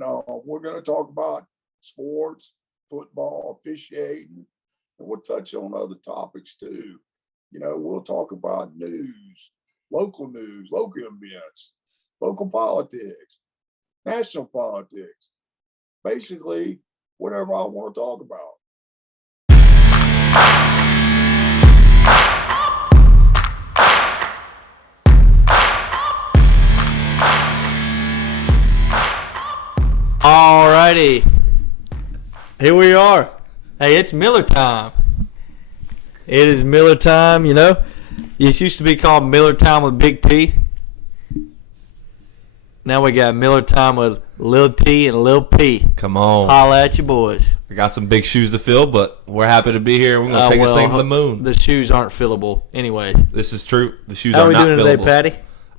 And we're going to talk about sports, football, officiating, and we'll touch on other topics too. We'll talk about news, local events, local politics, national politics, basically whatever I want to talk about. Alrighty, here we are. Hey, it's Miller time. It is Miller time, It used to be called Miller time with Big T. Now we got Miller time with Lil T and Lil P. Come on. Holla at you boys. I got some big shoes to fill, but we're happy to be here. We're going to take this thing to the moon. The shoes aren't fillable. Anyway. This is true. The shoes How are not fillable. How are we doing today, Patty?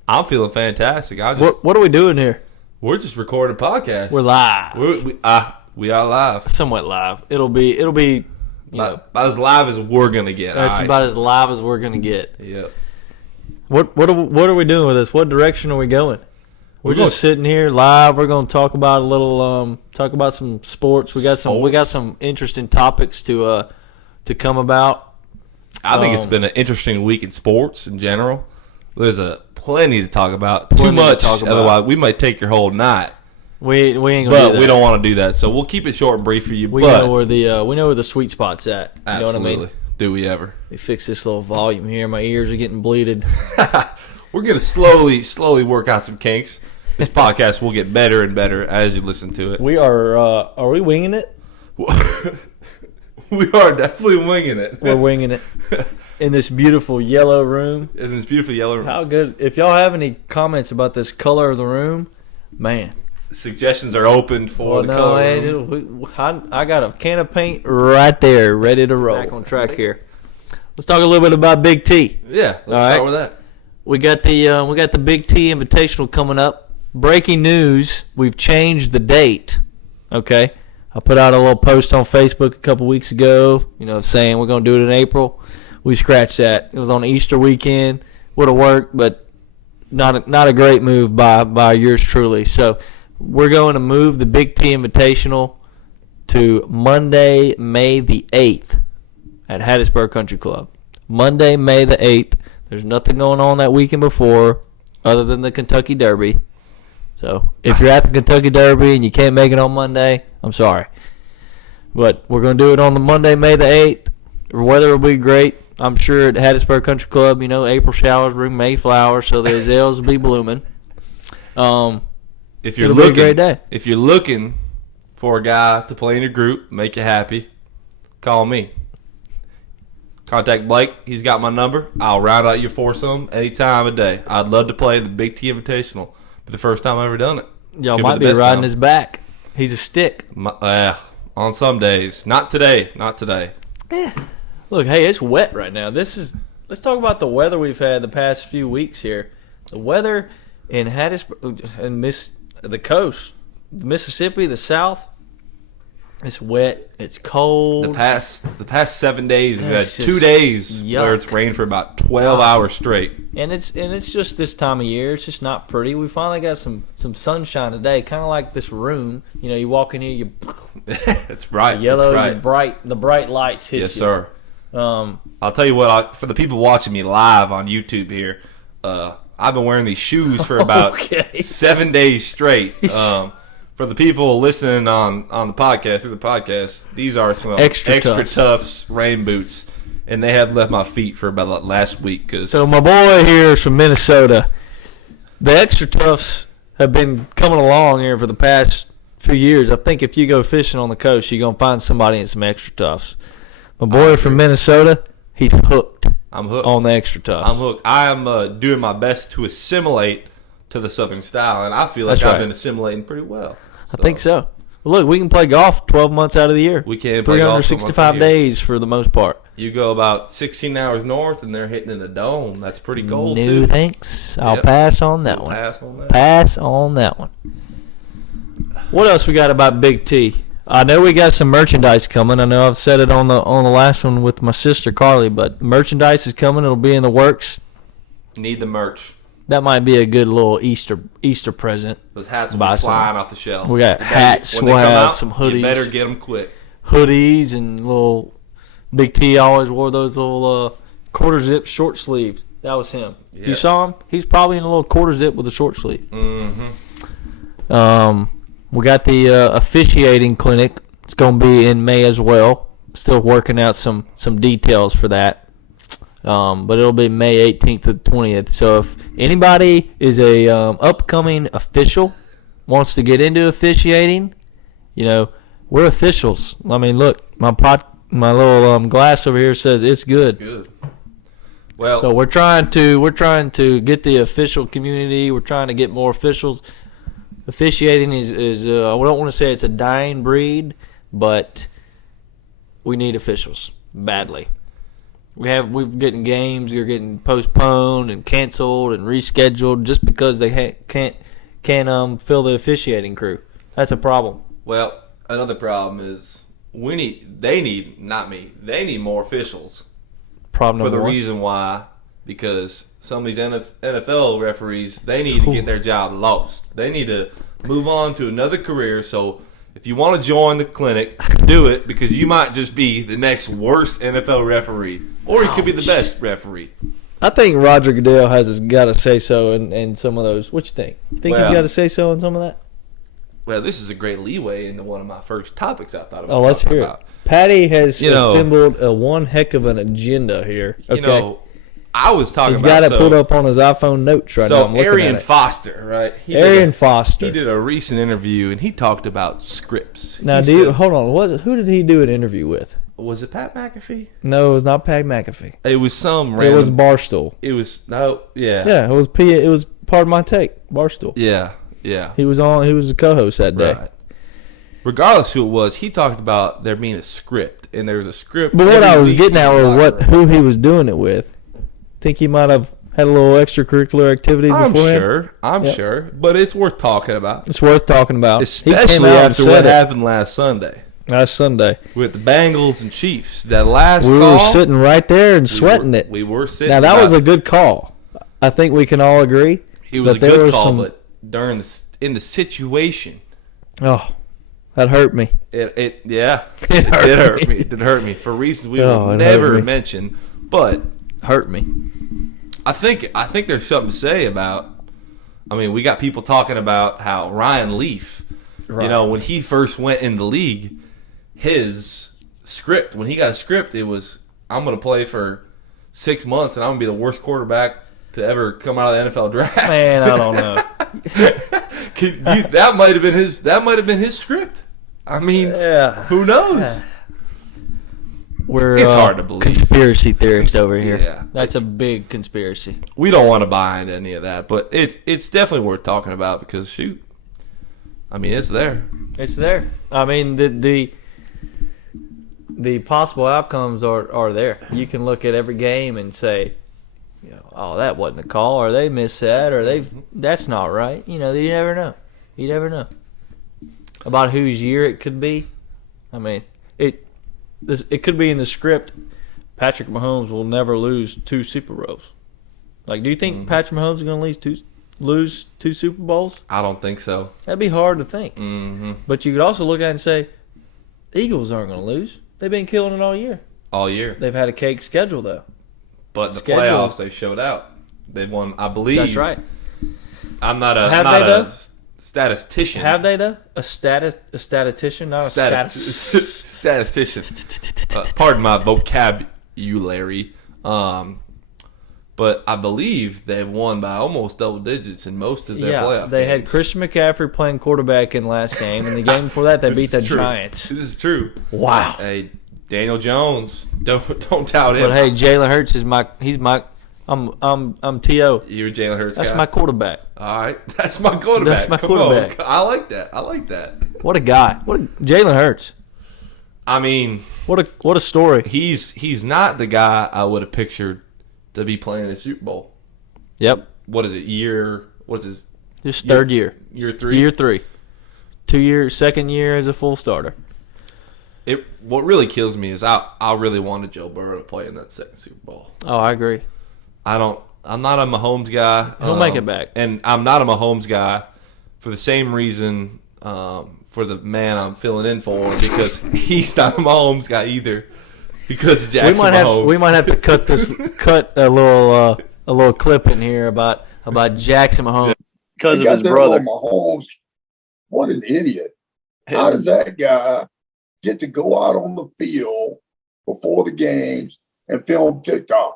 I'm feeling fantastic. What are we doing here? We're just recording a podcast. We're live. We are live. Somewhat live. It'll be about as live as we're gonna get. That's about as live as we're gonna get. Yep. What are we doing with this? What direction are we going? We're just sitting here live. We're gonna talk about talk about some sports. We got some interesting topics to come about. I think it's been an interesting week in sports in general. There's plenty to talk about. Too much, otherwise we might take your whole night. We ain't gonna do that. We don't want to do that, so we'll keep it short and brief for you. We know where the sweet spot's at. You Absolutely. know what I mean? Do we ever? Let me fix this little volume here. My ears are getting bleeded. We're gonna slowly work out some kinks. This podcast will get better and better as you listen to it. We are we winging it? We are definitely winging it. We're winging it in this beautiful yellow room. How good. If y'all have any comments about this color of the room, man. Suggestions are open for the color. I got a can of paint right there, ready to roll. Back on track here. Let's talk a little bit about Big T. Yeah, let's start with that. We got the Big T Invitational coming up. Breaking news: we've changed the date. Okay. I put out a little post on Facebook a couple weeks ago, saying we're going to do it in April. We scratched that. It was on Easter weekend. Would have worked, but not a great move by yours truly. So we're going to move the Big T Invitational to Monday, May the 8th at Hattiesburg Country Club. Monday, May the 8th. There's nothing going on that weekend before other than the Kentucky Derby. So if you're at the Kentucky Derby and you can't make it on Monday, I'm sorry. But we're going to do it on the Monday, May the 8th. The weather will be great. I'm sure at Hattiesburg Country Club, April showers bring May flowers, so the azaleas will be blooming. It'll be a great day. If you're looking for a guy to play in your group, make you happy, call me. Contact Blake. He's got my number. I'll round out your foursome any time of day. I'd love to play the Big T Invitational. The first time I've ever done it. Y'all might be riding his back. He's a stick. On some days. Not today. Yeah. Look, hey, it's wet right now. Let's talk about the weather we've had the past few weeks here. The weather in Hattiesburg and the coast, Mississippi, the South. It's wet. It's cold. The past 7 days, we've had 2 days where it's rained for about 12 hours straight. And it's just this time of year. It's just not pretty. We finally got some sunshine today, kind of like this room. You walk in here, it's bright. The yellow, it's bright. The bright lights hit you. Yes, sir. I'll tell you what. For the people watching me live on YouTube here, I've been wearing these shoes for about 7 days straight. For the people listening on the podcast, through the podcast, these are some extra toughs rain boots, and they have left my feet for about last week. So my boy here is from Minnesota. The extra toughs have been coming along here for the past few years. I think if you go fishing on the coast, you're going to find somebody in some extra toughs. My boy from Minnesota, he's hooked. I'm hooked on the extra toughs. I'm hooked. I am doing my best to assimilate to the Southern style, and I feel like I've been assimilating pretty well. I think so. Well, look, we can play golf 12 months out of the year. We can play golf 365 days for the most part. You go about 16 hours north, and they're hitting in the dome. That's pretty cold, too. No thanks. I'll pass on that one. Pass on that one. What else we got about Big T? I know we got some merchandise coming. I know I've said it on the last one with my sister Carly, but merchandise is coming. It'll be in the works. Need the merch. That might be a good little Easter present. Those hats will Buy be some. flying off the shelf. We got hats, when they come out, some hoodies. You better get them quick. Hoodies and little Big T always wore those little quarter zip short sleeves. That was him. Yeah. If you saw him, he's probably in a little quarter zip with a short sleeve. Mm-hmm. We got the officiating clinic. It's going to be in May as well. Still working out some details for that. But it'll be May 18th to the 20th. So if anybody is a upcoming official, wants to get into officiating, we're officials. I mean, look, my little glass over here says it's good. Good. Well, So we're trying to get the official community. We're trying to get more officials. Officiating is I don't want to say it's a dying breed, but we need officials badly. We're getting games. We're getting postponed and canceled and rescheduled just because they can't fill the officiating crew. That's a problem. well, another problem is they need more officials. Problem For number the one. reason why, because some of these NFL referees, they need to get their job lost. They need to move on to another career. So if you want to join the clinic, do it, because you might just be the next worst NFL referee, or you could be the best referee. I think Roger Goodell has got to say so in some of those. What you think? You think Well- he's got to say so in some of that? Well, this is a great leeway into one of my first topics I thought about. Oh, let's talking hear about. it. Patty has You know- assembled one heck of an agenda here. Okay. I was talking He's about got it pulled up on his iPhone notes right now. So I'm looking Arian at it. Foster, right? Arian Foster. He did a recent interview and he talked about scripts. Now, He said- hold on. Who did he do an interview with? was it Pat McAfee? No, it was not Pat McAfee. It was some It random. was Barstool. It was no, yeah, Yeah, it was It was part of my take. Barstool. yeah. He was the co-host that day. Right. Regardless who it was, he talked about there being a script, and there's a script. But what every I was week getting in at the was locker who he was doing it with. Think he might have had a little extracurricular activities room. beforehand? I'm Yep. sure, but it's worth talking about, It's worth talking about. He came especially out and after said what it happened last Sunday last Sunday. with the Bengals and Chiefs. That last We call, were sitting right there and sweating it. We were sitting. Now, that was a about- good call. I think we can all agree. It was but a there good was call, some- but in the situation. Oh, that hurt me. It It did hurt hurt me. me. It did hurt me for reasons we Oh, will it hurt never me. mention. But Hurt me. I think there's something to say about. I mean, we got people talking about how Ryan Leaf, Right. when he first went in the league, his script, when he got a script, it was, I'm going to play for 6 months and I'm going to be the worst quarterback to ever come out of the NFL draft. Man, I don't know. That might have been his. That might have been his script. I mean, Yeah. who knows? We're It's hard to believe. conspiracy theorists over here. Yeah. That's a big conspiracy. We don't want to buy into any of that, but it's definitely worth talking about because shoot, I mean it's there. It's there. I mean, the possible outcomes are there. You can look at every game and say, oh, that wasn't a call, or they missed that, or that's not right. You never know. You never know about whose year it could be. I mean, it could be in the script. Patrick Mahomes will never lose 2 Super Bowls. Like, do you think Patrick Mahomes is going to lose two Super Bowls? I don't think so. That'd be hard to think. Mm-hmm. But you could also look at it and say, Eagles aren't going to lose. They've been killing it all year. All year, They've had a cake schedule, though. but in the Schedule. playoffs they showed out. They won, I believe. That's right. I'm not a Have not they, a though? statistician. Have they, though? A statistician, not a status. Statistician. Pardon my vocabulary. But I believe they've won by almost double digits in most of their playoff they had games. Christian McCaffrey playing quarterback in last game, and the game before that they This beat the is true. Giants. This is true. Wow. Hey, Daniel Jones, don't doubt him. But hey, Jalen Hurts is I'm T.O. You're a Jalen Hurts That's guy. my quarterback. All right, that's my quarterback. That's my Come quarterback. on. I like that. What a guy. Jalen Hurts. I mean, What a story. he's not the guy I would have pictured to be playing in the Super Bowl. Yep. What is it? What's his Just third year. year 3? Year 3. 2 years, second year as a full starter. What really kills me is I really wanted Joe Burrow to play in that second Super Bowl. Oh, I agree. I don't I'm not a Mahomes guy. He'll make it back. And I'm not a Mahomes guy for the same reason for the man I'm filling in for, because he's not a Mahomes guy either. Because Jackson Mahomes. We might have to cut a little clip in here about Jackson Mahomes. Because They of got his that brother. little Mahomes. What an idiot. How does that guy get to go out on the field before the games and film TikToks?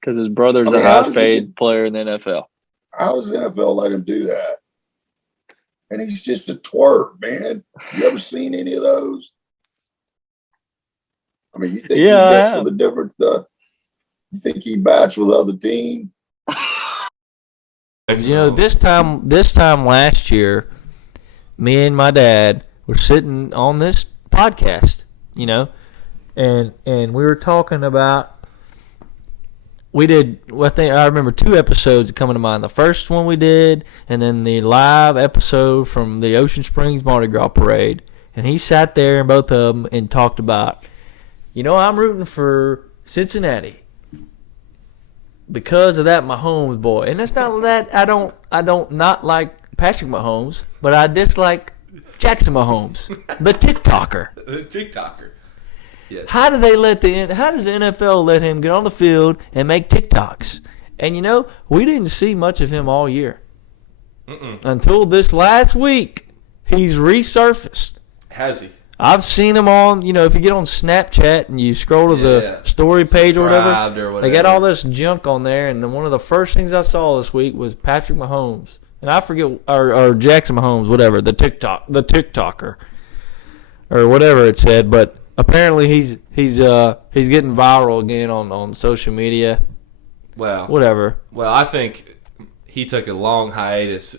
Because his brother's I mean, a how highest does he paid player in the NFL. How does the NFL let him do that? And he's just a twerp, man. You ever seen any of those? I mean, you think he Yeah, I gets have. with a different stuff? You think he bats with other teams? You know, this time last year, me and my dad were sitting on this podcast, you know, and we were talking about. We did. I remember 2 episodes coming to mind. The first one we did, and then the live episode from the Ocean Springs Mardi Gras parade. And he sat there in both of them and talked about, you know, I'm rooting for Cincinnati because of that Mahomes boy. And it's not that I don't not like Patrick Mahomes, but I dislike Jackson Mahomes, the TikToker. The TikToker. Yes. How does the NFL let him get on the field and make TikToks? And you know, we didn't see much of him all year. Until this last week, he's resurfaced. Has he? I've seen him on, you know, if you get on Snapchat and you scroll to the story page or whatever, they got all this junk on there. And then one of the first things I saw this week was Patrick Mahomes. And I forget, or Jackson Mahomes, whatever, the TikToker, or whatever it said. But apparently he's getting viral again on social media. Well, Whatever. Well, I think he took a long hiatus.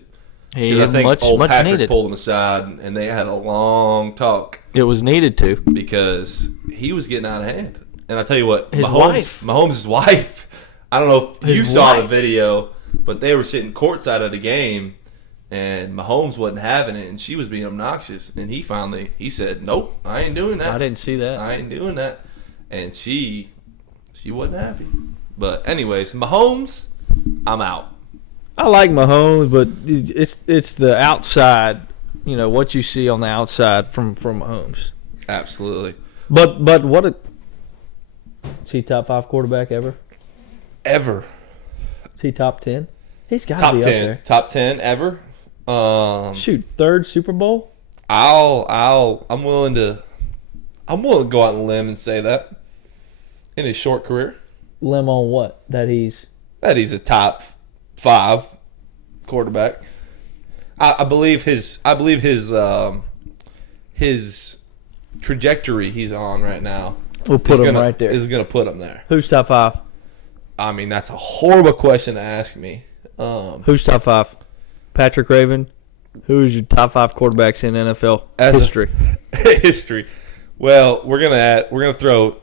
He I think much old Patrick needed. pulled him aside, and they had a long talk It was needed to. because he was getting out of hand. And I tell you what, His wife. Mahomes' wife. I don't know if you His saw the wife. video, but they were sitting courtside at the game, and Mahomes wasn't having it, and she was being obnoxious. And he said, "Nope, I ain't doing that. I didn't see that. I ain't doing that." And she wasn't happy. But anyways, Mahomes, I'm out. I like Mahomes, but it's the outside, you know, what you see on the outside from Mahomes. Absolutely. But what is he top 5 quarterback ever? Ever. Is he top 10? He's got to Top be 10. up there. Top 10 ever. Shoot, 3rd Super Bowl? I'm willing to go out on a limb and say that in his short career Limb on what? That he's a top 5 quarterback. I believe his trajectory he's on right now. We'll put him right there. Is going to put him there. Who's top 5? I mean, that's a horrible question to ask me. Who's top 5? Patrick Ravn. Who is your top 5 quarterbacks in NFL history? History. Well, we're gonna throw.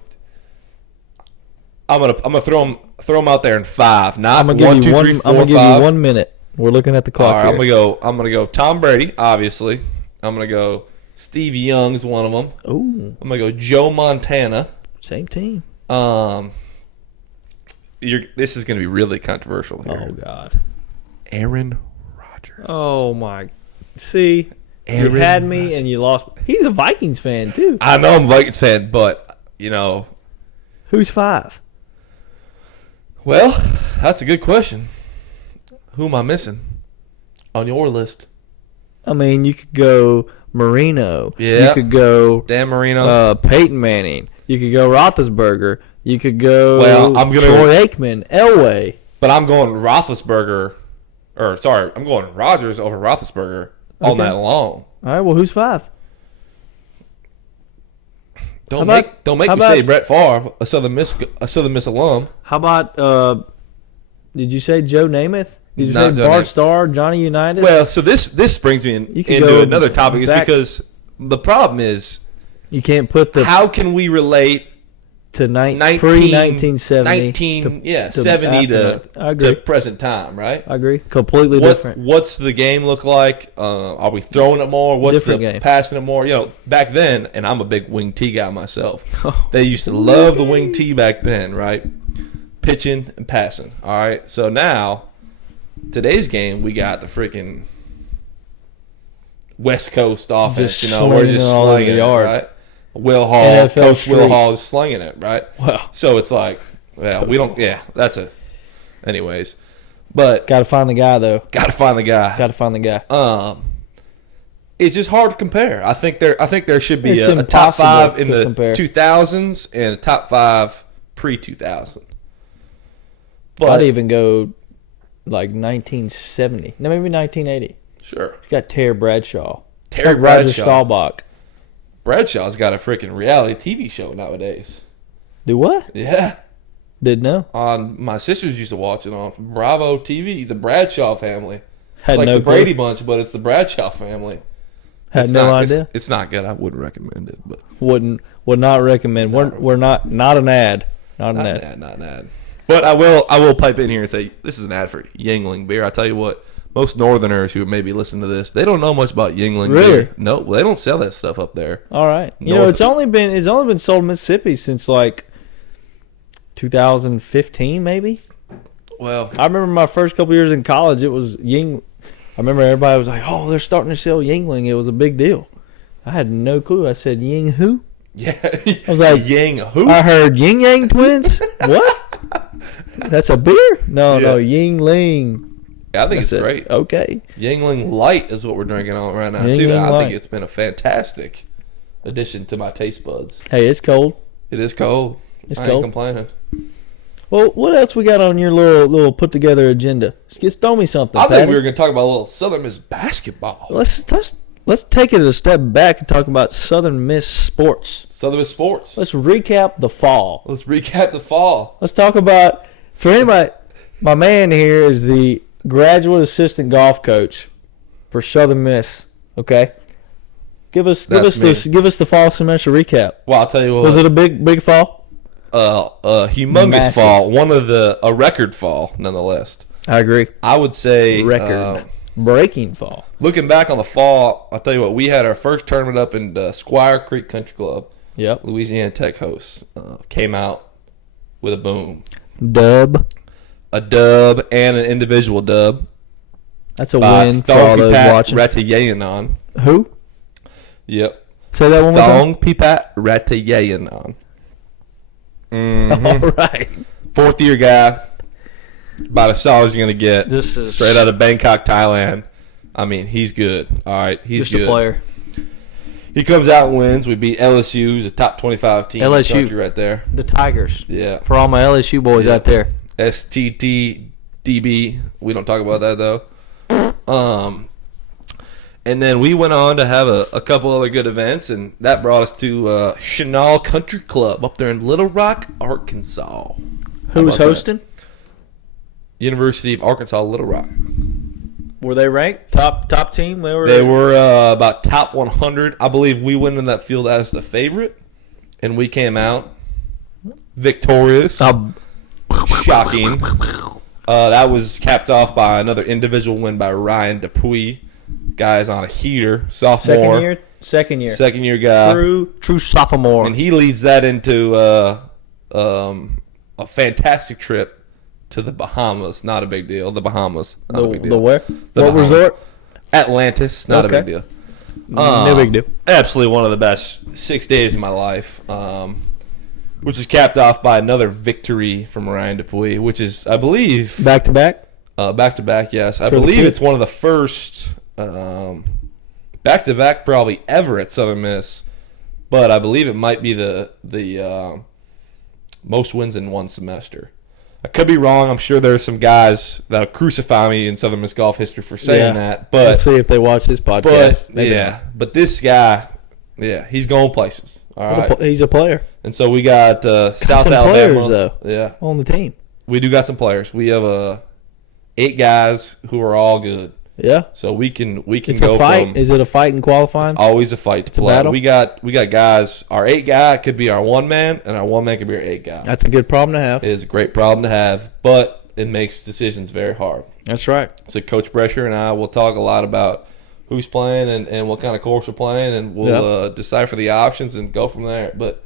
I'm gonna throw him out there in 5. Not I'm gonna give 1, you 2, one. 3, 4, I'm gonna give 5. you 1 minute. We're looking at the clock. All right, here. I'm gonna go Tom Brady, obviously. I'm gonna go Steve Young's one of them. Ooh, I'm gonna go Joe Montana. same team. This is gonna be really controversial here. Oh God. Aaron Rodgers. Oh my. See, Aaron you had me Rodgers. and you lost. He's a Vikings fan too. I know I'm a Vikings fan, but Who's 5? well, that's a good question. Who am I missing on your list? I mean, you could go Marino. Yeah. You could go Dan Marino. Peyton Manning. You could go Roethlisberger. You could go Well, I'm gonna- Troy Aikman, Elway. But I'm going Roethlisberger, I'm going Rodgers over Roethlisberger all Okay. night long. All right, well, who's 5? Don't How make how me say about- Brett Favre, a Southern Miss alum. How about did you say Joe Namath? Did you say Not Joe Bart Namath. Starr, Johnny United? Well, so this brings me You could into go another topic, is back- because the problem is you can't put the how can we relate to pre 1970 1970 70 aftermath. I agree. to present time, right? I agree. Completely different. What's the game look like? Are we throwing it more? What's Different the game. passing it more? Back then, and I'm a big wing T guy myself. Oh. They used to love the wing T back then, right? pitching and passing. All right. So now, today's game, we got the freaking West Coast offense. Just We're slinging just it all over slinging the it, yard. right? Will Hall, NFL Coach Will street. Hall is slinging it, right? Wow. So it's like, yeah, we don't. Yeah, that's a. Anyways, but Got to find the guy though. got to find the guy. Got to find the guy. It's just hard to compare. I think there should be It's a top impossible 5 in to the compare. 2000s and a top 5 pre-2000. But I'd even go like 1970. No, maybe 1980. sure, You got Terry Bradshaw. Terry Roger Bradshaw. Staubach. Bradshaw's got a freaking reality TV show nowadays. Do what? Yeah, Didn't know. on my sisters used to watch it on Bravo TV. The Bradshaw family. Had It's like no the Brady clue. Bunch, but it's the Bradshaw family. Had It's no not- idea. It's not good. I wouldn't recommend it, but Would not recommend. We're not an ad. Not an ad. not an ad. But I will pipe in here and say this is an ad for Yingling beer. I tell you what, most Northerners who maybe listen to this, they don't know much about Yingling Really? beer. No, they don't sell that stuff up there. All right. You know, North- it's only been sold in Mississippi since like 2015, maybe. Well, I remember my first couple years in college. It was Ying. I remember everybody was like, "Oh, they're starting to sell Yingling." It was a big deal. I had no clue. I said, "Ying who?" yeah, I was like, Ying who? I heard Yin Yang Twins. What? That's a beer? No, Yeah. Yingling. I think I it's said, great. Okay. Yingling Light is what we're drinking on right now too. Yuengling I Light. think it's been a fantastic addition to my taste buds. Hey, it's cold. It is cold. It's I cold. ain't complaining. Well, what else we got on your little put together agenda? Just throw me something. I think Patty. we were going to talk about a little Southern Miss basketball. Let's take it a step back and talk about Southern Miss sports. Southern Miss sports. Let's recap the fall. Let's recap the fall. Let's talk about, for anybody, my man here is the graduate assistant golf coach for Southern Miss. Okay, give us the fall semester recap. Well, I'll tell you what. Was it a big fall? Humongous Massive. fall. A record fall, nonetheless. I agree. I would say Record breaking fall. looking back on the fall, I'll tell you what. We had our first tournament up in Squire Creek Country Club. Yep. Louisiana Tech hosts came out with a boom, Dub. a dub, and an individual dub. That's a By win for all those Thongpipat watching. Ratayanon. Who? Yep. Say that one more time. Thongpipat Ratayanon. All right. Fourth year guy. About as solid as you're going to get. This is- straight out of Bangkok, Thailand. I mean, he's good. All right. He's Just good. a player. He comes out and wins. We beat LSU, who's a top 25 team in the LSU. country right there. The Tigers. Yeah. For all my LSU boys Yeah. out there. STTDB. We don't talk about that, though. And then we went on to have a couple other good events, and that brought us to Chenal Country Club up there in Little Rock, Arkansas. Who was about that? hosting? University of Arkansas, Little Rock. Were they ranked top team? They were about top 100. I believe we went in that field as the favorite, and we came out victorious. Shocking. That was capped off by another individual win by Ryan Dupuy. Guy's on a heater, sophomore. Second year. Second year guy. True sophomore. And he leads that into a fantastic trip to the Bahamas. Not a big deal. The Bahamas. Not a big deal. The where? The What Bahamas. resort? Atlantis. Not a big Okay. deal. No big deal. Absolutely one of the best 6 days of my life. Which is capped off by another victory from Ryan Dupuy, which is, I believe, Back to back? back to back. Yes, I For the believe kid? it's one of the first back to back probably ever at Southern Miss. But I believe it might be the most wins in one semester. I could be wrong. I'm sure there's some guys that'll crucify me in Southern Miss golf history for saying that. But Let's see if they watch this podcast. but Maybe yeah, but this guy, yeah, he's going places. All not. right. He's a player And so we got South some Alabama. players, though. Yeah, on the team. we do got some players. We have 8 guys who are all good. Yeah. So we can It's go a fight. from. Is it a fight in qualifying? Always a fight to a play. battle? We got guys. Our 8 guy could be our 1 man, and our 1 man could be our 8 guy. That's a good problem to have. It is a great problem to have, but it makes decisions very hard. That's right. So Coach Brescher and I will talk a lot about who's playing and what kind of course we're playing, and we'll decipher the options and go from there. But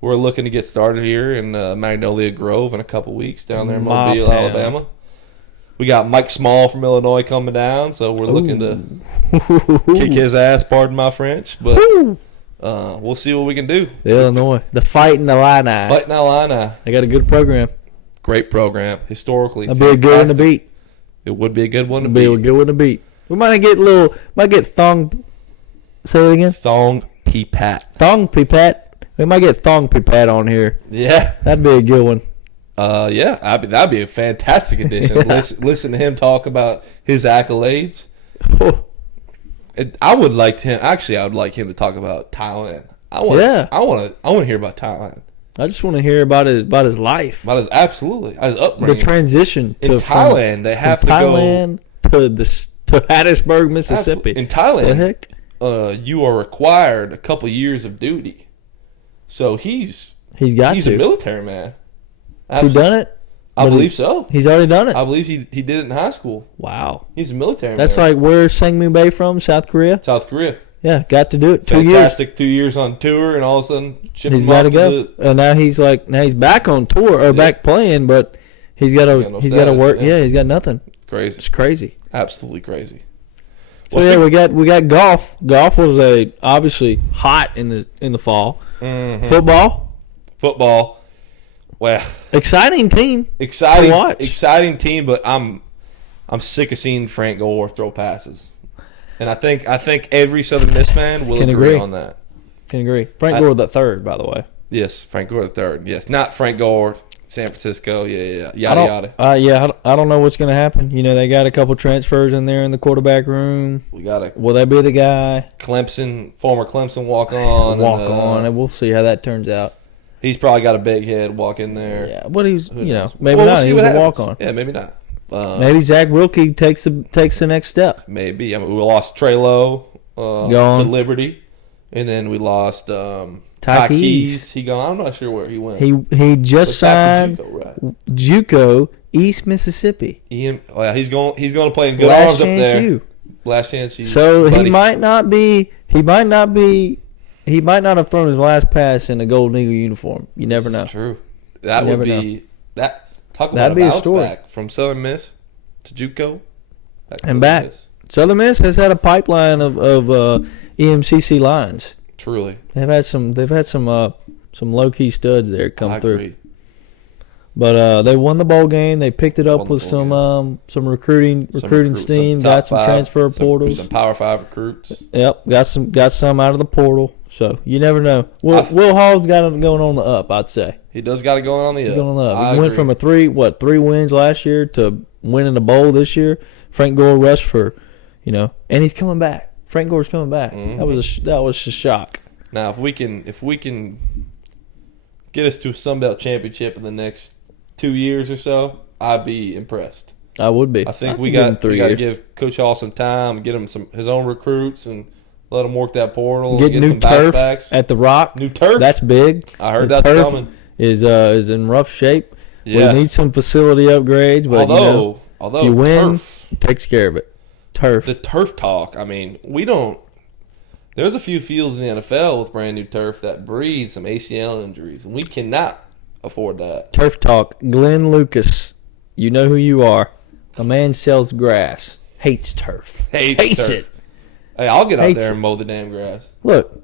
we're looking to get started here in Magnolia Grove in a couple weeks down there in Mobile, Mobtown. Alabama. We got Mike Small from Illinois coming down, so we're looking to kick his ass, pardon my French. But we'll see what we can do. Illinois, the Fighting Illini. Fighting Illini. They got a good program. Great program, historically. That'd be a good one to beat. It would be a good one to Be a beat. good one to beat. We might get thong. Say it again. Thong P-Pat. Thong Pipat. We might get Thong Pipat on here. Yeah. That'd be a good one. Yeah, that'd be a fantastic addition. Listen to him talk about his accolades. I would like him to talk about Thailand. I want to hear about Thailand. I just want to hear about his life. About his upbringing. The transition to in Thailand, they have to Thailand to Hattiesburg, Mississippi. In Thailand, the heck? You are required a couple years of duty. So he's a military man. Has he done it? I believe so. He's already done it. I believe he did it in high school. Wow. He's a military man. That's like where's Sangmin Bay from? South Korea? South Korea. Yeah, got to do it. 2 years. Fantastic 2 years on tour, and all of a sudden He's got to go. And now he's back on tour or back playing, but he's got to work. Yeah, he's got nothing. Crazy. It's crazy. Absolutely crazy. So we got golf. Golf was obviously hot in the fall. Mm-hmm. Football. Well, exciting team. Exciting to watch. Exciting team, but I'm sick of seeing Frank Gore throw passes. And I think every Southern Miss fan will agree on that. Can agree. Frank Gore the third, by the way. Yes, Frank Gore the third. Yes, not Frank Gore, San Francisco. Yeah, yada. I don't know what's going to happen. You know, they got a couple transfers in there in the quarterback room. Will that be the guy? Former Clemson walk on, and we'll see how that turns out. He's probably got a big head. Walk in there. Yeah, but maybe not. We'll see. He was a walk on. Yeah, maybe not. Maybe Zach Wilkie takes the next step. Maybe. I mean, we lost Trey Lowe to Liberty, and then we lost Ty Keys. He gone. I'm not sure where he went. He just signed JUCO, East Mississippi. He's going to play in good arms up there. Last chance. So buddy. He might not have thrown his last pass in a Golden Eagle uniform. You never know. That's true. That would be that. Talk about a bounce back from Southern Miss to JUCO and back. Southern Miss has had a pipeline of EMCC lines. Truly, they've had some low key studs there come through. But they won the bowl game. They picked it up with some recruiting steam. Got some transfer portals. Some Power 5 recruits. Yep, got some out of the portal. So you never know. Will Hall's got it going on the up, I'd say. He does got it going on the up. Going on the up. He went from three wins last year to winning the bowl this year. Frank Gore rushed for, and he's coming back. Frank Gore's coming back. Mm-hmm. That was a shock. Now, if we can get us to a Sun Belt championship in the next 2 years or so, I'd be impressed. I would be. I think we got to give Coach Hall some time, get him his own recruits, and let him work that portal. Get new some turf backs. at the Rock. New turf. That's big. I heard that's coming. Is in rough shape. Yeah. We need some facility upgrades, but although if you win, turf takes care of it. Turf. The turf talk. I mean, we don't. There's a few fields in the NFL with brand new turf that breed some ACL injuries, and we cannot afford that. Turf talk. Glenn Lucas, you know who you are. A man sells grass. Hates turf. Hates turf. it. Hey, I'll get out there and mow the damn grass. Look,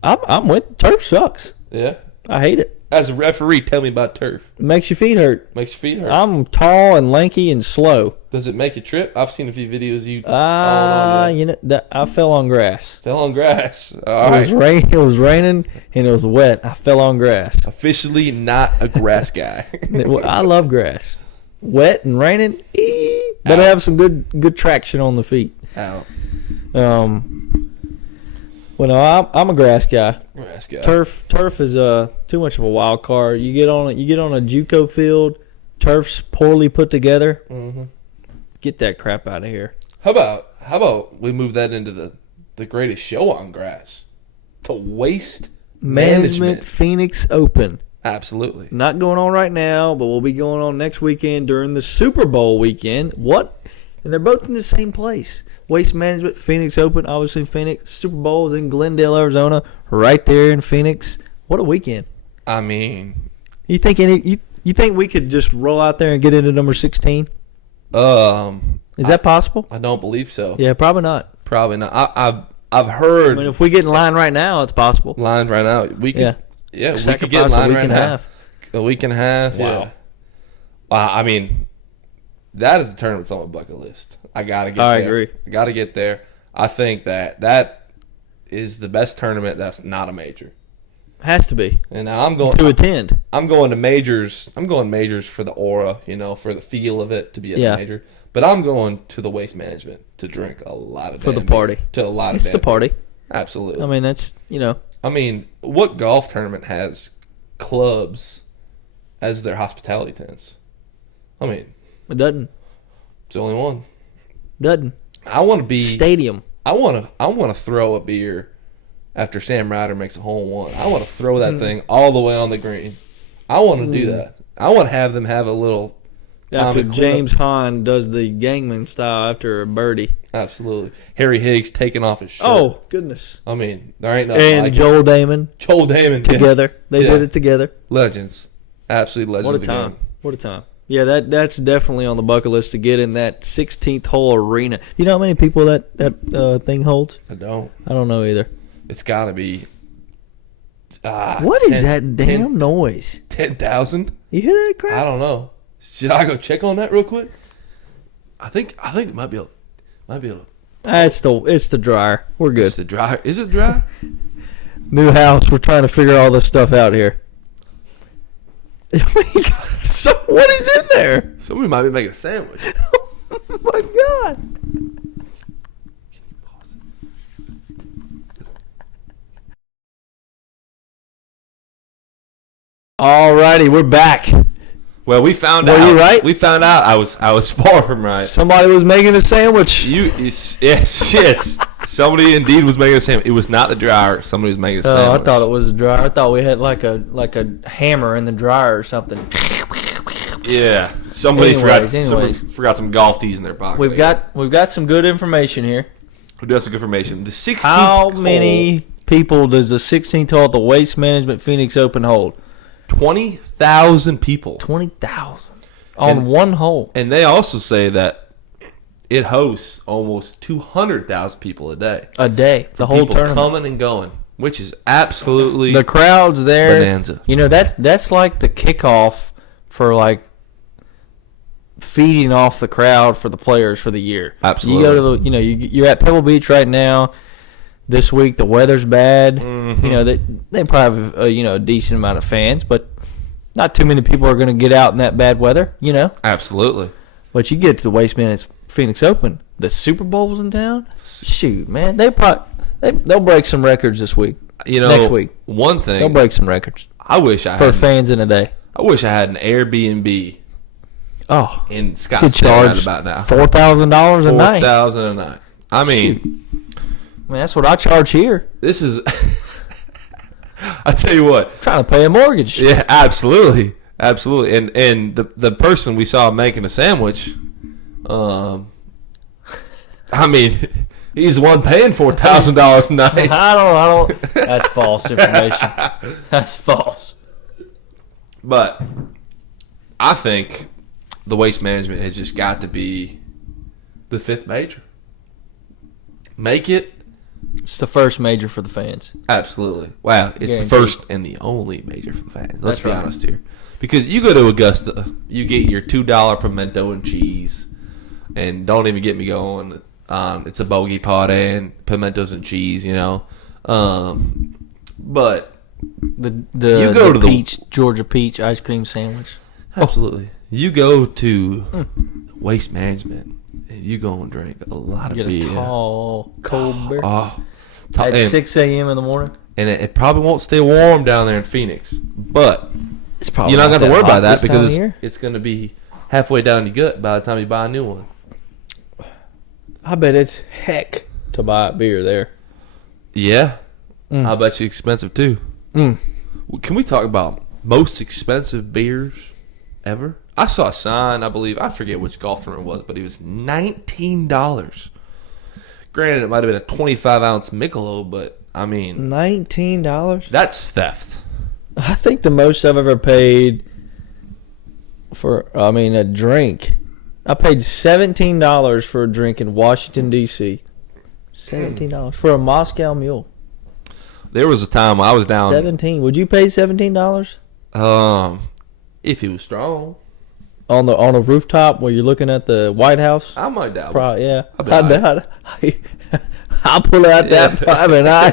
I'm with turf. Sucks. Yeah. I hate it. As a referee, tell me about turf. It makes your feet hurt. Makes your feet hurt. I'm tall and lanky and slow. Does it make you trip? I've seen a few videos of you. I fell on grass. Fell on grass. It was raining and it was wet. I fell on grass. Officially not a grass guy. I love grass. Wet and raining. Better have some good traction on the feet. Ow. Well, no, I'm a grass guy. Grass guy. Turf is too much of a wild card. You get on a JUCO field, turf's poorly put together. Mm-hmm. Get that crap out of here. How about we move that into the greatest show on grass, the Waste Management Phoenix Open. Absolutely. Not going on right now, but will be going on next weekend during the Super Bowl weekend. What? And they're both in the same place. Waste Management, Phoenix Open, obviously Phoenix. Super Bowl is in Glendale, Arizona, right there in Phoenix. What a weekend! I mean, You think you think we could just roll out there and get into number 16? Is that possible? I don't believe so. Yeah, probably not. Probably not. I've heard. I mean, if we get in line right now, it's possible. Lines right now. We could. Yeah, we could get in Sacrifice line a week right and a now. half. A week and a half. Wow. Yeah. Wow. I mean, that is a tournament that's on my bucket list. I gotta get I there. agree. I gotta get there. I think that is the best tournament that's not a major. Has to be And now I'm going to attend. I'm going to majors. I'm going majors for the aura, for the feel of it to be at Yeah. the major. But I'm going to the Waste Management to drink a lot of For the damn beer. party. To a lot of It's damn the party. beer. Absolutely. I mean, that's I mean, what golf tournament has clubs as their hospitality tents? I mean, it doesn't it's the only one. I want to be stadium. I want to throw a beer after Sam Ryder makes a hole in one. I want to throw that thing all the way on the green. I want to do that. I want to have them have a little After Tommy James Hahn does the gangman style after a birdie. Absolutely. Harry Higgs taking off his shirt. Oh goodness! I mean, there ain't nothing And like Joel Damon it. Joel Damon together. They Yeah. did it together. Legends. Absolute legends. What a of the time! game. What a time! Yeah, that's definitely on the bucket list to get in that 16th hole arena. You know how many people that thing holds? I don't. I don't know either. It's got to be. What is that damn noise? 10,000? You hear that crap? I don't know. Should I go check on that real quick? I think it might be able. It's the dryer. We're good. It's the dry. Is it dry? New house. We're trying to figure all this stuff out here. So what is in there? Somebody might be making a sandwich. Oh my God! Alrighty, we're back. Well, we found Were out. you right? We found out I was far from right. Somebody was making a sandwich. Yes. Somebody indeed was making a sandwich. It was not the dryer. Somebody was making a sandwich. Oh, I thought it was a dryer. I thought we had like a hammer in the dryer or something. Yeah. Somebody Anyways. forgot some golf tees in their pocket. We've got some good information here. We do have some good information. The 16th How hole, many people does the 16th hole at the Waste Management Phoenix Open hold? 20,000 people. 20,000 on And- one hole. And they also say that it hosts almost 200,000 people a day. A day, the whole People tournament. coming and going, which is absolutely The crowd's there. bonanza. You know, that's like the kickoff for like feeding off the crowd for the players for the year. Absolutely. You go to you're at Pebble Beach right now. This week the weather's bad. Mm-hmm. You know they probably have a decent amount of fans, but not too many people are going to get out in that bad weather. Absolutely. But you get to the Waste Management Phoenix Open, the Super Bowl's in town. Shoot, man, they'll break some records this week. Next week one they'll thing break some records I wish I for had. fans in a day. I wish I had an Airbnb Oh, in could Scottsdale charge right about now. $4,000 a night. $4,000 a night. I mean, I mean, that's what I charge here. this is. I tell you what. Trying to pay a mortgage. Yeah, absolutely. And the person we saw making a sandwich, I mean, he's the one paying $4,000 a night. I don't. That's false information. That's false. But I think the Waste Management has just got to be the fifth major. Make it. It's the first major for the fans. Absolutely. Wow. It's Guaranteed. the first and the only major for the fans. Let's That's be right. honest here. Because you go to Augusta, you get your $2 pimento and cheese. And don't even get me going. It's a bogey pot and pimentos and cheese, But The You go to the- Georgia peach ice cream sandwich. absolutely. You go to Waste Management and you go and drink a lot of Get beer. a tall, cold beer Oh. at And, 6 a.m. in the morning. and it probably won't stay warm down there in Phoenix. But It's probably you're not going to worry hot about that this time of because year. it's going to be halfway down your gut by the time you buy a new one. I bet it's heck to buy a beer there. Yeah. I bet you expensive too. Can we talk about most expensive beers ever? I saw a sign, I forget which golf tournament it was, but it was $19. Granted, it might have been a 25-ounce Michelob, but I mean, $19. that's theft. I think the most I've ever paid for, a drink. I paid $17 for a drink in Washington, D.C. $17 for a Moscow Mule. There was a time I was down. 17. Would you pay $17? If he was strong, On a rooftop where you're looking at the White House? I might doubt. Probably, yeah. I'll be all right. I'll pull out that pipe and I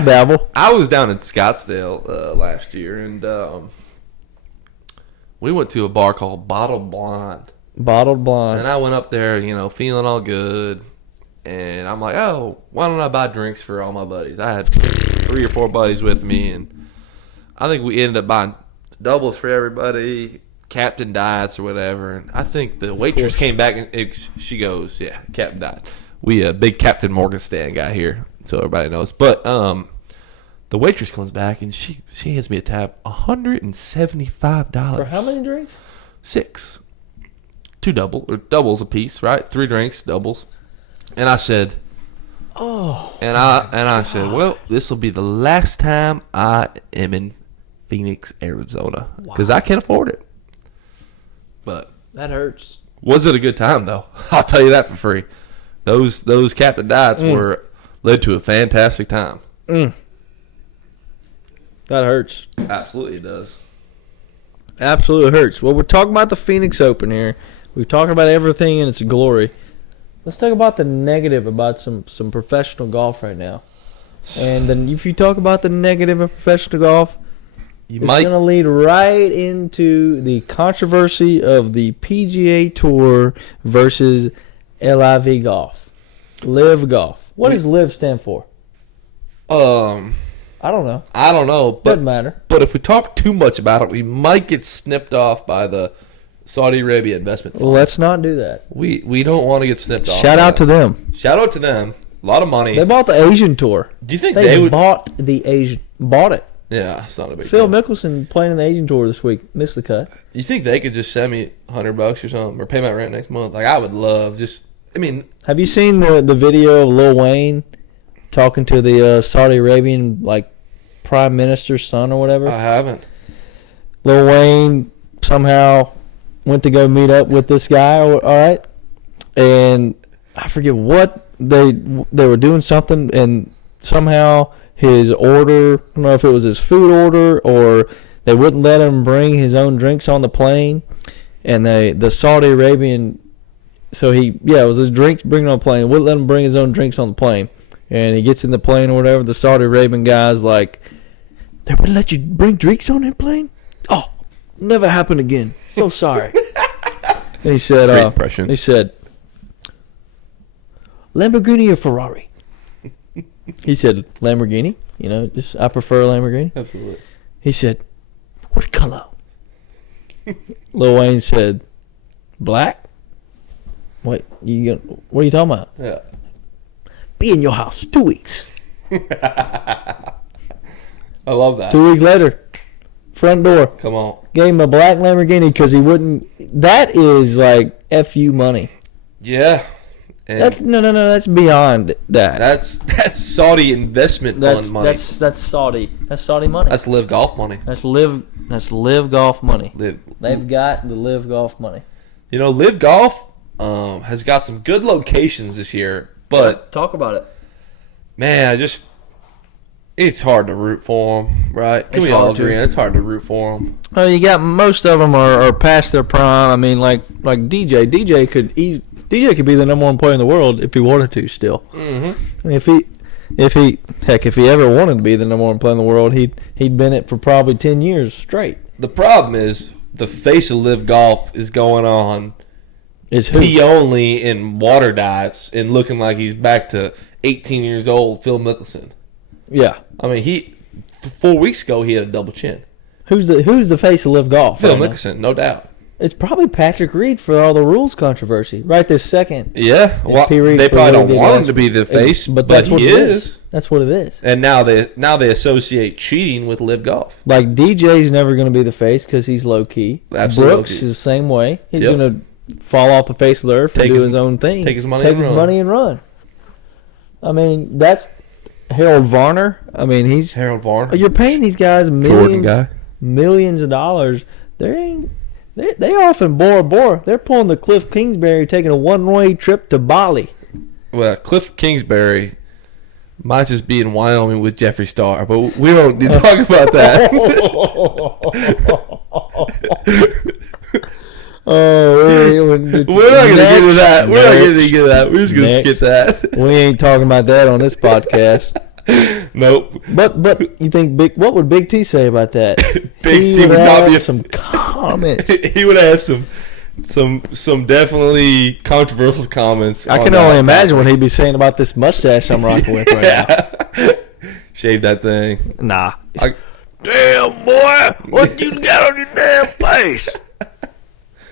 dabble. I was down in Scottsdale last year, and we went to a bar called Bottled Blonde. Bottled Blonde. And I went up there, feeling all good. And I'm like, oh, why don't I buy drinks for all my buddies? I had 3 or 4 buddies with me, and I think we ended up buying doubles for everybody, Captain Diets or whatever. And I think the waitress came back and she goes, yeah, Captain Diet. We a big Captain Morgan Stan guy here, so everybody knows. But the waitress comes back and she hands me a tab, $175. For how many drinks? 6. 2 doubles a piece, right? 3 drinks, doubles. And I said, I said, well, this will be the last time I am in Phoenix, Arizona, because I can't afford it. But that hurts. Was it a good time though? I'll tell you that for free. Those Captain Diets led to a fantastic time. That hurts. Absolutely, it does. Absolutely hurts. Well, we're talking about the Phoenix Open here. We've talked about everything in its glory. Let's talk about the negative about some professional golf right now. And then if you talk about the negative of professional golf, it's going to lead right into the controversy of the PGA Tour versus LIV Golf. Live Golf. What does Live stand for? I don't know. But, doesn't matter. But if we talk too much about it, we might get snipped off by the Saudi Arabia investment fund. Let's not do that. We don't want to get snipped off. Shout out to them. Shout out to them. A lot of money. They bought the Asian tour. Do you think they would bought it? Yeah, it's not a big Phil deal. Mickelson playing in the Asian tour this week. Missed the cut. You think they could just send me $100 or something, or pay my rent next month? Like, I would love Have you seen the video of Lil Wayne talking to the Saudi Arabian prime minister's son or whatever? I haven't. Lil Wayne somehow went to go meet up with this guy, all right? And I forget what they were doing something, and somehow his order, I don't know if it was his food order or they wouldn't let him bring his own drinks on the plane. And the Saudi Arabian, it was his drinks bringing on the plane. Wouldn't let him bring his own drinks on the plane. And he gets in the plane or whatever. The Saudi Arabian guy's like, they wouldn't let you bring drinks on that plane? Oh, never happen again. So sorry. And he said, Great impression. He said, Lamborghini or Ferrari? He said, Lamborghini. I prefer Lamborghini. Absolutely. He said, what color? Lil Wayne said, black. What are you talking about? Yeah. Be in your house 2 weeks. I love that. 2 weeks later, front door. Come on. Gave him a black Lamborghini because he wouldn't. That is like FU money. Yeah. And That's beyond that. That's Saudi investment fund money. That's Saudi. That's Saudi money. That's Live Golf money. That's live golf money. Live. They've got the live golf money. Live Golf has got some good locations this year, but Talk about it. man, it's hard to root for them, right? Can It's we all hard to. agree? It's hard to root for them. Well, you got most of them are past their prime. I mean, like DJ. DJ could be the number 1 player in the world if he wanted to. Still, Mm-hmm. I mean, if he ever wanted to be the number 1 player in the world, he'd been it for probably 10 years straight. The problem is the face of Live Golf is going on Is who? tea only in water diets and looking like he's back to 18 years old Phil Mickelson. Yeah. I mean, 4 weeks ago he had a double chin. Who's the face of live golf? Phil right now? Mickelson, no doubt. It's probably Patrick Reed for all the rules controversy right this second. Yeah, well, P. Reed they for probably what he don't did want him last to be the week. face, but but that's what he it is. That's what it is. And now they associate cheating with Live Golf. Like DJ's never going to be the face because he's low key. Absolutely Brooks low-key. is the same way. He's Yep. going to fall off the face of the earth and Take do his- his own thing. take his money Take and his run. money and run. I mean, that's Harold Varner. I mean, he's Harold Varner. You're paying these guys millions of dollars. They often Bora Bora. They're pulling the Cliff Kingsbury, taking a one-way trip to Bali. Well, Cliff Kingsbury might just be in Wyoming with Jeffree Star, but we don't need to talk about that. We're not going to get into that. We're not going to get into that. We're just going to skip that. We ain't talking about that on this podcast. Nope. But you think what would Big T say about that? Big T would not be some comments. He would have some definitely controversial comments. I can only imagine what he'd be saying about this mustache I'm rocking with right now. Shave that thing. Nah. Damn, boy, what you got on your damn face?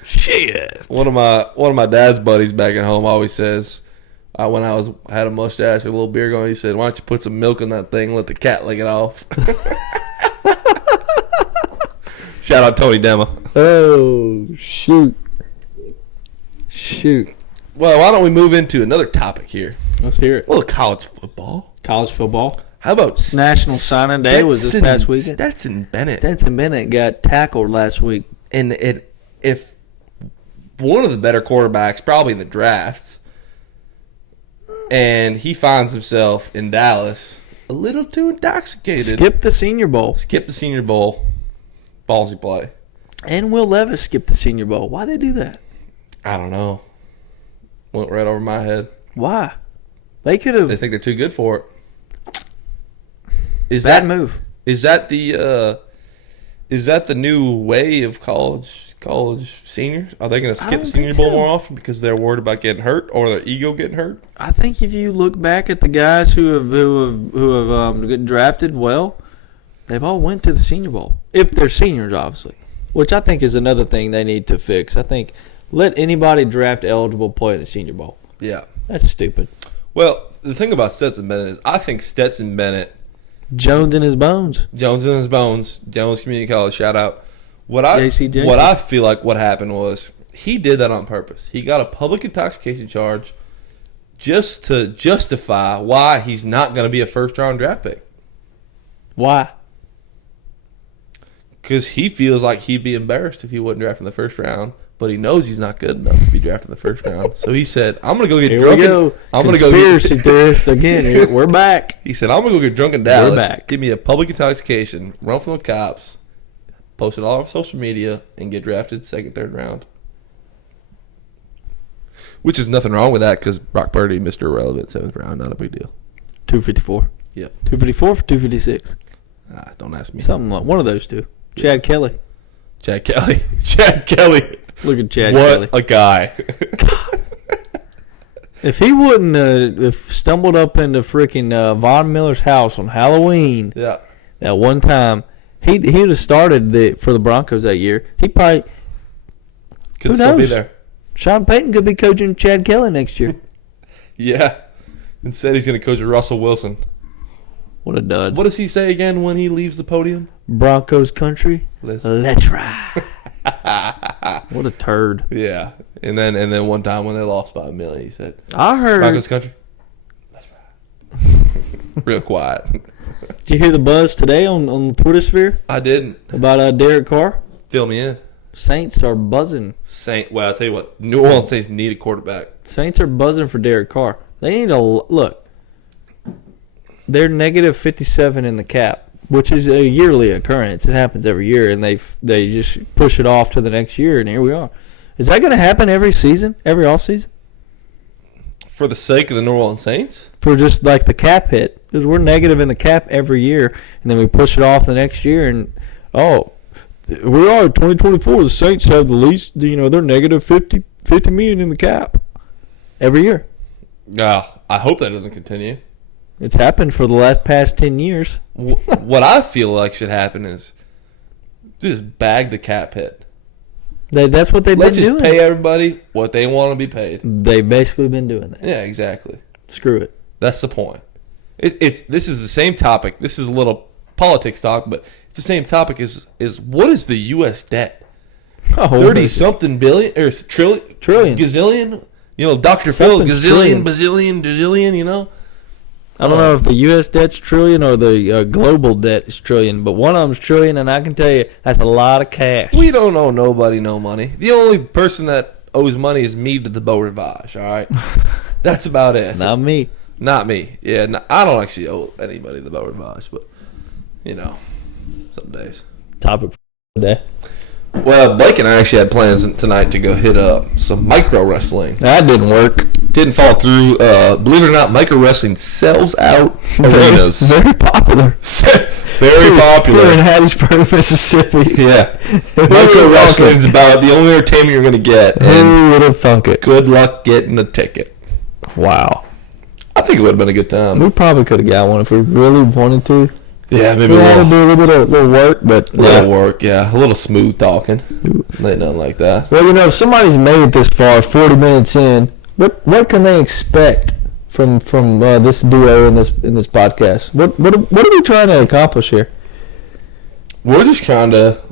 Shit. One of my dad's buddies back at home always says, when I had a mustache and a little beard going, he said, "Why don't you put some milk in that thing and let the cat lick it off?" Shout out Tony Dema. Oh, shoot. Well, why don't we move into another topic here? Let's hear it. A little college football. College football. How about National Signing Day was this past weekend. Stetson Bennett. Stetson Bennett got tackled last week. And if one of the better quarterbacks, probably in the draft, and he finds himself in Dallas a little too intoxicated. Skip the Senior Bowl. Ballsy play. And Will Levis skipped the Senior Bowl. Why they do that? I don't know. Went right over my head. Why? They could have. They think they're too good for it. Bad move. Is that the new way of college seniors? Are they going to skip the Senior Bowl more often because they're worried about getting hurt or their ego getting hurt? I think if you look back at the guys who have get drafted well, they've all went to the Senior Bowl. If they're seniors, obviously, which I think is another thing they need to fix. I think let anybody draft eligible play in the Senior Bowl. Yeah, that's stupid. Well, the thing about Stetson Bennett is I think Stetson Bennett. Jones in his bones. Jones Community College, shout out. What I feel like what happened was he did that on purpose. He got a public intoxication charge just to justify why he's not going to be a first-round draft pick. Why? Because he feels like he'd be embarrassed if he wasn't drafted in the first round, but he knows he's not good enough to be drafted in the first round. So he said, "I'm going to go get drunk. I'm going to go conspiracy theorist again. We're back." He said, "I'm going to go get drunk in Dallas. We're back. Give me a public intoxication, run from the cops, post it all on social media, and get drafted second, third round." Which is nothing wrong with that because Brock Purdy, Mr. Irrelevant, seventh round, not a big deal. 254. Yep. 254 for 256. Don't ask me. Something like one of those two. Chad Kelly. Chad Kelly. Look at Chad Kelly. What a guy. If he wouldn't have stumbled up into freaking Von Miller's house on Halloween that one time, he would have started for the Broncos that year. He probably could still be there. Sean Payton could be coaching Chad Kelly next year. Yeah. Instead, he's going to coach Russell Wilson. What a dud. What does he say again when he leaves the podium? Broncos country. Let's ride. What a turd. Yeah. And then one time when they lost by $1 million, he said, I heard Broncos country. Let's ride. Real quiet. Did you hear the buzz today on the Twitter sphere? I didn't. About Derek Carr? Fill me in. Saints are buzzing. Well, I'll tell you what. New Orleans Saints need a quarterback. Saints are buzzing for Derek Carr. They need a look. They're negative 57 in the cap, which is a yearly occurrence. It happens every year, and they just push it off to the next year, and here we are. Is that going to happen every season, every offseason? For the sake of the New Orleans Saints? For just like the cap hit. Because we're negative in the cap every year, and then we push it off the next year, and, we are 2024. The Saints have the least, they're negative 50 million in the cap every year. I hope that doesn't continue. It's happened for the past 10 years. What I feel like should happen is just bag the cap hit. That's what they've been doing. Let's just pay everybody what they want to be paid. They've basically been doing that. Yeah, exactly. Screw it. That's the point. This is the same topic. This is a little politics talk, but it's the same topic. Is what is the U.S. debt? 30-something billion or trillion, gazillion. Dr. Phil, gazillion, bazillion, gazillion. I don't know if the U.S. debt's trillion or the global debt is trillion, but one of them's trillion, and I can tell you that's a lot of cash. We don't owe nobody no money. The only person that owes money is me to the Beau Rivage, all right? That's about it. Not me. Not me. Yeah, no, I don't actually owe anybody the Beau Rivage, but, some days. Topic for today. Well, Blake and I actually had plans tonight to go hit up some micro wrestling. That didn't work. Didn't fall through. Believe it or not, micro wrestling sells out arenas. Very popular. Very popular. We're in Hattiesburg, Mississippi. Yeah. Micro wrestling's about the only entertainment you're going to get. Who would have thunk it? Good luck getting a ticket. Wow. I think it would have been a good time. We probably could have got one if we really wanted to. Yeah, maybe we had to do a little bit of little work, but a little smooth talking. Nothing like that. Well, if somebody's made it this far, 40 minutes in, what can they expect from this duo in this podcast? What are we trying to accomplish here? We're just trying to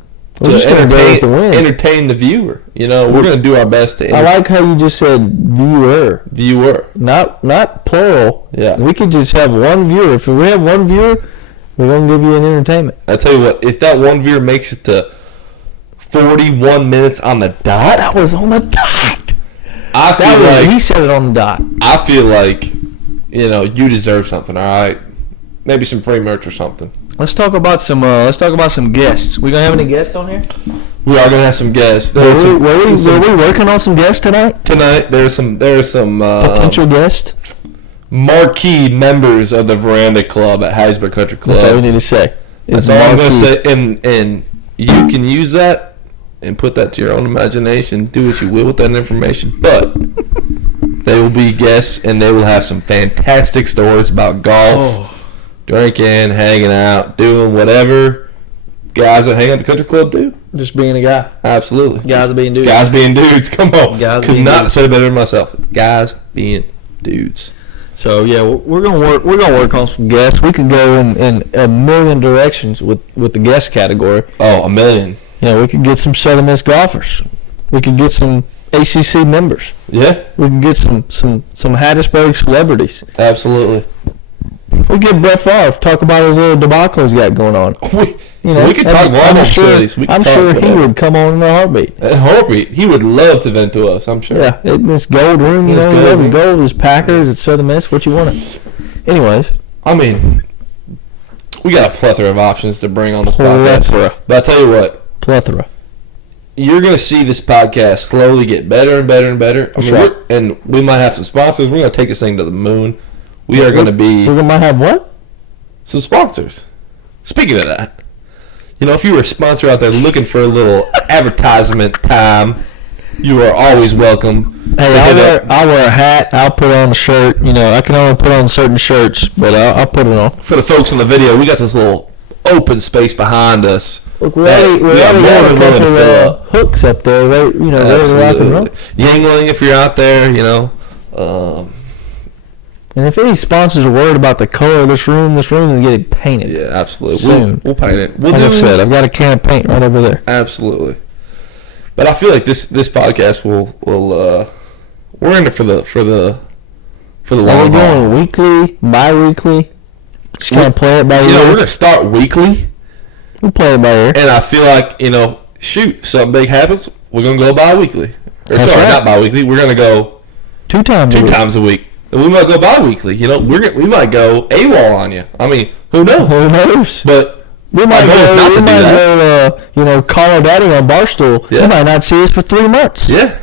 entertain the viewer. We're going to do our best to. I like how you just said viewer, not plural. Yeah, we could just have one viewer. If we have one viewer, we're going to give you an entertainment. I tell you what, if that one viewer makes it to 41 minutes on the dot, that was on the dot. I feel like he said it on the dot. I feel like you deserve something. All right, maybe some free merch or something. Let's talk about some guests. We gonna have any guests on here? We are gonna have some guests. Were we working on some guests tonight? Tonight there's some potential guests. Marquee members of the Veranda Club at Hattiesburg Country Club. That's all we need to say. That's all I'm going to say. And you can use that and put that to your own imagination. Do what you will with that information. But they will be guests, and they will have some fantastic stories about golf, drinking, hanging out, doing whatever guys that hang at the country club do. Just being a guy. Absolutely. Guys being dudes. Guys being dudes. Come on. Could not have said it better than myself. Guys being dudes. So yeah, we're gonna work on some guests. We could go in a million directions with the guest category. Oh, a million. We could get some Southern Miss golfers. We could get some ACC members. Yeah. We could get some Hattiesburg celebrities. Absolutely. We get Brett Favre talk about his little debacle he's got going on. We could talk Walmart facilities. I'm sure he would come on in a heartbeat. A heartbeat. He would love to vent to us, I'm sure. Yeah, in this gold room, his gold, his Packers, it's Southern Miss, what you want. Anyways. I mean, we got a plethora of options to bring on this podcast. But I tell you what. Plethora. You're going to see this podcast slowly get better and better and better. And we might have some sponsors. We're going to take this thing to the moon. We are going to be... We might have what? Some sponsors. Speaking of that, if you were a sponsor out there looking for a little advertisement time, you are always welcome. Hey, I'll wear a hat. I'll put on a shirt. I can only put on certain shirts, but I'll put it on. For the folks in the video, we got this little open space behind us. Look, we already got a couple hooks up there, ready to rock and roll. Yangling, if you're out there, And if any sponsors are worried about the color of this room is getting painted. Yeah, absolutely. Soon. We'll paint it. Like I've said, I've got a can of paint right over there. Absolutely. But I feel like this podcast will we're in it for the long haul. Are we going weekly, bi-weekly? Just kind of play it by ear. We're gonna start weekly. We'll play it by ear. And I feel like something big happens, we're gonna go bi-weekly. Not bi-weekly. We're gonna go two times a week. And we might go bi-weekly. We might go AWOL on you. I mean, who knows? Who knows? But we might go call our daddy on Barstool. Yeah. You might not see us for 3 months. Yeah.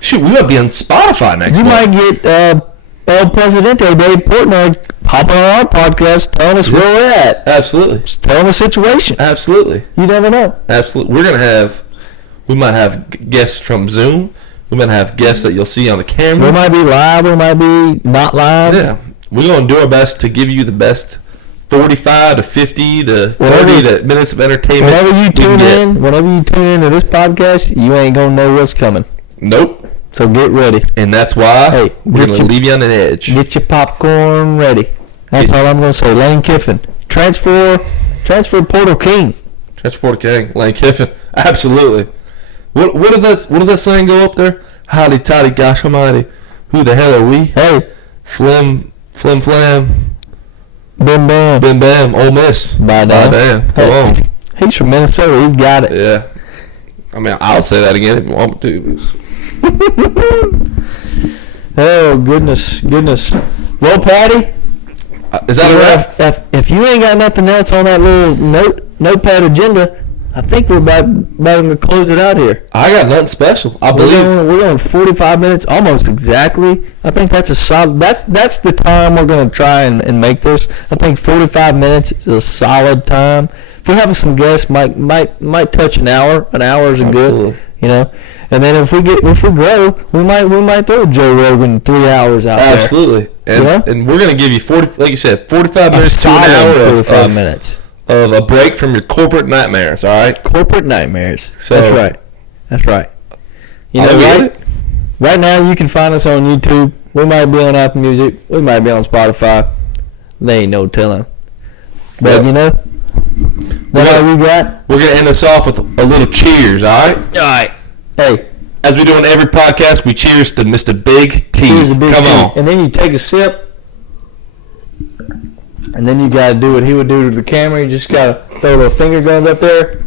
Shoot, we might be on Spotify next month. You might get El Presidente, Dave Portnoy, hopping on our podcast, telling us where we're at. Absolutely. Just telling the situation. Absolutely. You never know. Absolutely. We might have guests from Zoom. We might have guests that you'll see on the camera. We might be live. We might be not live. Yeah. We're going to do our best to give you the best 45 to 50 to 30 minutes of entertainment. Whenever you tune in to this podcast, you ain't going to know what's coming. Nope. So get ready. And that's why we're going to leave you on an edge. Get your popcorn ready. That's all I'm going to say. Lane Kiffin. Transfer Portal King. Transfer Portal King. Lane Kiffin. Absolutely. What does that saying go up there? Howdy toddy, gosh almighty. Who the hell are we? Hey. Flim flam. Bim Bam. Bim Bam, Ole Miss. Bye, Bye, Dan. Dan. Come on. He's from Minnesota. He's got it. Yeah. I mean, I'll say that again if you want me to. Oh, goodness. Well, Patty, Is that a wrap? if you ain't got nothing else on that little notepad agenda, I think we're about to close it out here. I got nothing special. I We're believe. going, we're going 45 minutes, almost exactly. I think that's a solid. That's the time we're going to try and make this. I think 45 minutes is a solid time. If we're having some guests, might touch an hour. An hour is Absolutely. good, you know. And then if we grow, we might throw Joe Rogan 3 hours out there. Absolutely. And Yeah. and we're gonna give you 40, like you said, 45 A minutes to an solid hour 45 minutes. of a break from your corporate nightmares. All right. Corporate nightmares. So- That's right. You I'll know, get right? it. Right now, you can find us on YouTube. We might be on Apple Music. We might be on Spotify. They ain't no telling. But Yep. you know, what all you got? We're gonna end this off with a little cheers. All right. All right. Hey, As we do on every podcast, we cheers to Mr. Big T. here's a big Come T. on. And then you take a sip. And then you got to do what he would do to the camera. You just got to throw little finger guns up there.